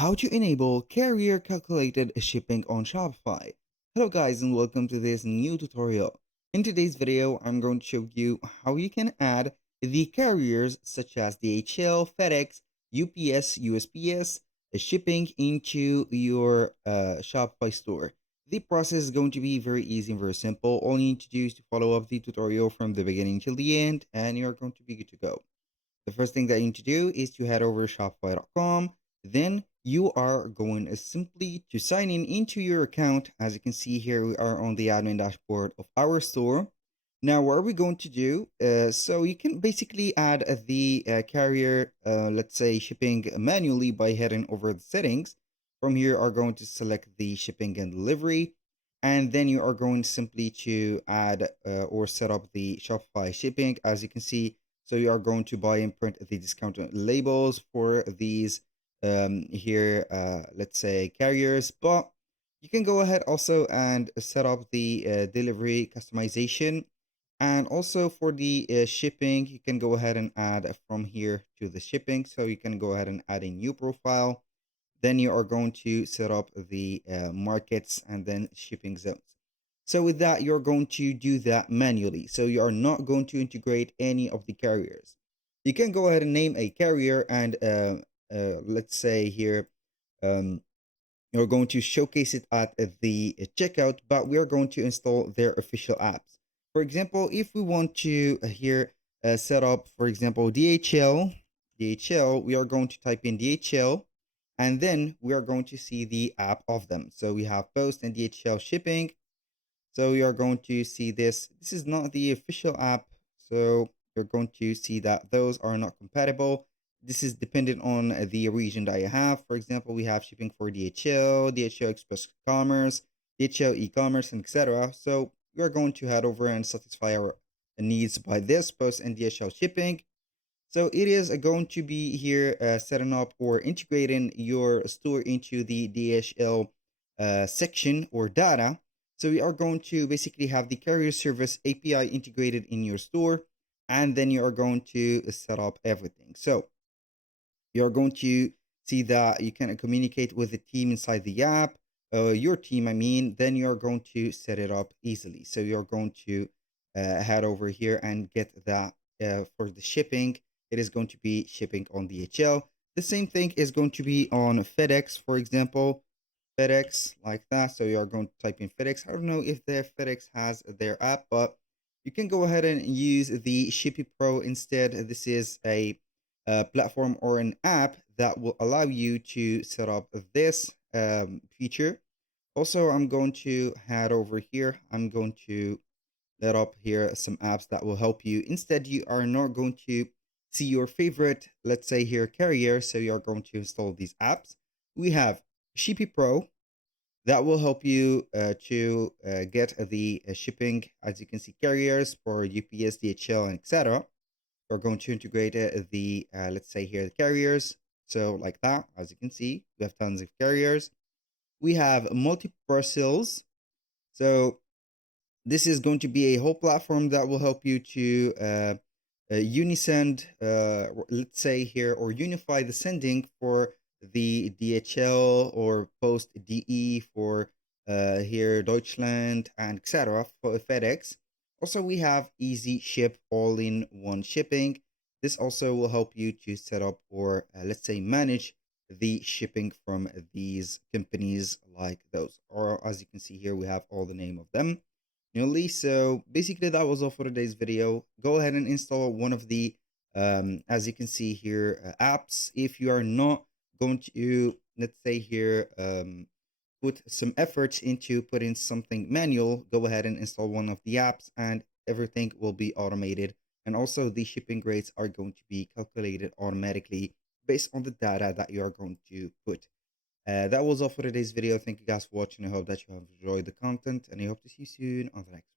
How to enable carrier calculated shipping on Shopify. Hello guys and welcome to this new tutorial. In today's video, I'm going to show you how you can add the carriers such as DHL, FedEx, UPS, USPS shipping into your Shopify store. The process is going to be very easy and very simple. All you need to do is to follow up the tutorial from the beginning till the end and you're going to be good to go. The first thing that you need to do is to head over to shopify.com. Then you are going simply to sign in into your account. As you can see here, we are on the admin dashboard of our store. Now, what are we going to do? So you can basically add the carrier, let's say shipping manually by heading over the settings. From here, are going to select the shipping and delivery. And then you are going simply to add or set up the Shopify shipping. As you can see, so you are going to buy and print the discount labels for these here, let's say carriers, but you can go ahead also and set up the delivery customization. And also for the shipping, you can go ahead and add from here to the shipping. So you can go ahead and add a new profile. Then you are going to set up the markets and then shipping zones. So with that, you're going to do that manually. So you are not going to integrate any of the carriers. You can go ahead and name a carrier and let's say here, um, you're going to showcase it at the checkout, but we are going to install their official apps. For example, if we want to here set up, for example, DHL, we are going to type in DHL, and then we are going to see the app of them. So we have Post and DHL shipping. So you are going to see this. This is not the official app. So you're going to see that those are not compatible. This is dependent on the region that you have. For example, we have shipping for DHL, DHL Express Commerce, DHL e-commerce, and etc. So we're going to head over and satisfy our needs by this Post and DHL shipping. So it is going to be here setting up or integrating your store into the DHL section or data. So we are going to basically have the carrier service API integrated in your store, and then you are going to set up everything. So you're going to see that you can communicate with the team inside the app, your team, I mean, then you're going to set it up easily. So you're going to head over here and get that for the shipping. It is going to be shipping on DHL. The same thing is going to be on FedEx, for example. FedEx like that. So you are going to type in FedEx. I don't know if their FedEx has their app, but you can go ahead and use the Shippy Pro instead. This is a platform or an app that will allow you to set up this feature. Also, I'm going to head over here. I'm going to let up here some apps that will help you. Instead, you are not going to see your favorite, let's say here, carrier. So you are going to install these apps. We have Shippy Pro that will help you to get the shipping, as you can see, carriers for UPS, DHL, and etc. We're going to integrate the, let's say here, the carriers. So like that, as you can see, we have tons of carriers. We have multi-parcels. So this is going to be a whole platform that will help you to unisend, let's say here, or unify the sending for the DHL or Post DE for here Deutschland and etc. for FedEx. Also, we have Easy Ship all-in-one shipping. This also will help you to set up or let's say manage the shipping from these companies like those. Or as you can see here, we have all the name of them. So basically that was all for today's video. Go ahead and install one of the, as you can see here, apps. If you are not going to, let's say here, put some effort into putting something manual, go ahead and install one of the apps and everything will be automated. And also the shipping rates are going to be calculated automatically based on the data that you are going to put. That was all for today's video. Thank you guys for watching. I hope that you have enjoyed the content and I hope to see you soon on the next